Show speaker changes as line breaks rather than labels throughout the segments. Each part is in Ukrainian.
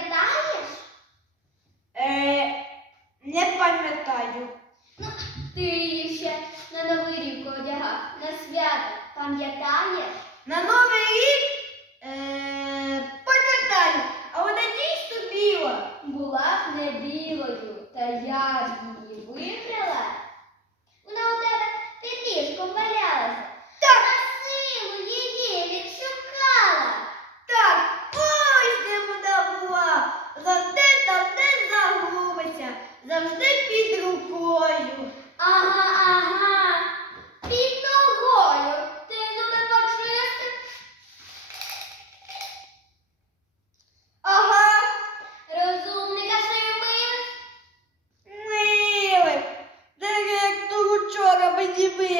пам'ятаєш? Е, Не пам'ятаю. Ну,
ти її
ще на новий рік одягав, на свято
пам'ятаєш? На новий рік?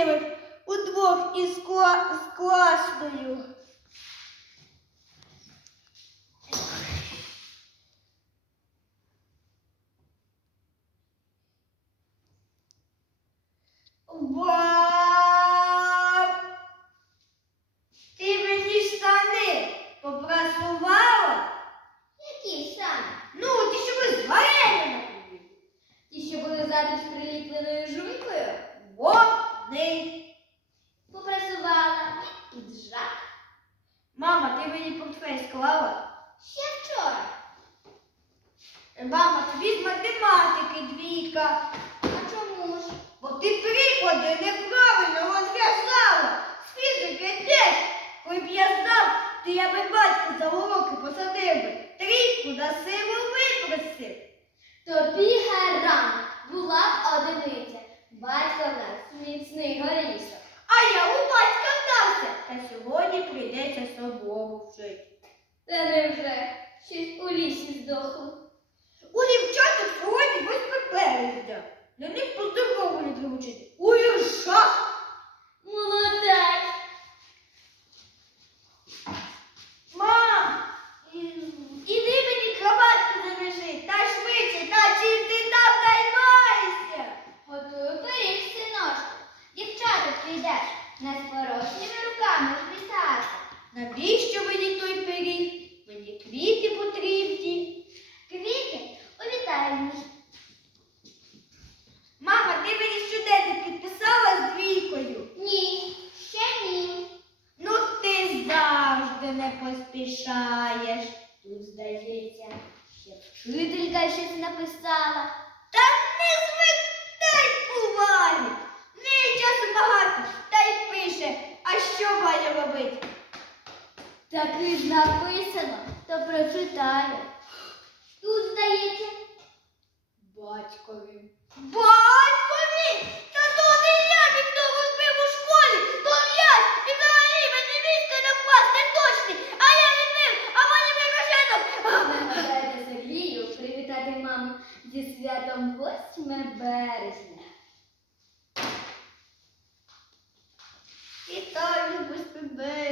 щасливих удвох із кла класною.
Бо Вони.
Попрасувала і піджак.
Мама, ти мені портфель склала?
Ще вчора.
Мама, тобі з математики двійка.
А чому ж?
Бо ти приклади неправильно розв'язала. З фізики теж. Коли б я знав, то я би батька за уроки посадив би. Трійку за силу випросив.
Тобі гарант була б одиниця. Батько нас міцний горішок.
А я у батька вдався. Та сьогодні прийдеться собою вчити.
Та невже щось у лісі здохло.
У дівчаток сьогодні 8 березня. Для них поздоровлення треба вчити. У іршах.
Молодець!
Мам, іди мені кроватку завяжи, та швидше, та чим ти там займаєшся?
Готую пиріг, синочку. Дівчата прийдеш, не з порожніми руками ж.
Навіщо мені той пиріг? Мені квіти потрібні.
Квіти у вітальні.
Мама, ти мені щоденник підписала з двійкою.
Ні, ще ні.
Ну ти завжди не поспішаєш.
Тут, здається, ще вчителька щось написала.
Та не звертай уваги. В неї часу багато, та й пише. А що має робити?
Таки ж написано, то прочитаю. Тут, здається, батькові.
Батькові!
Дайте Сергію привітати маму зі святом 8 березня. І то любиш тебе.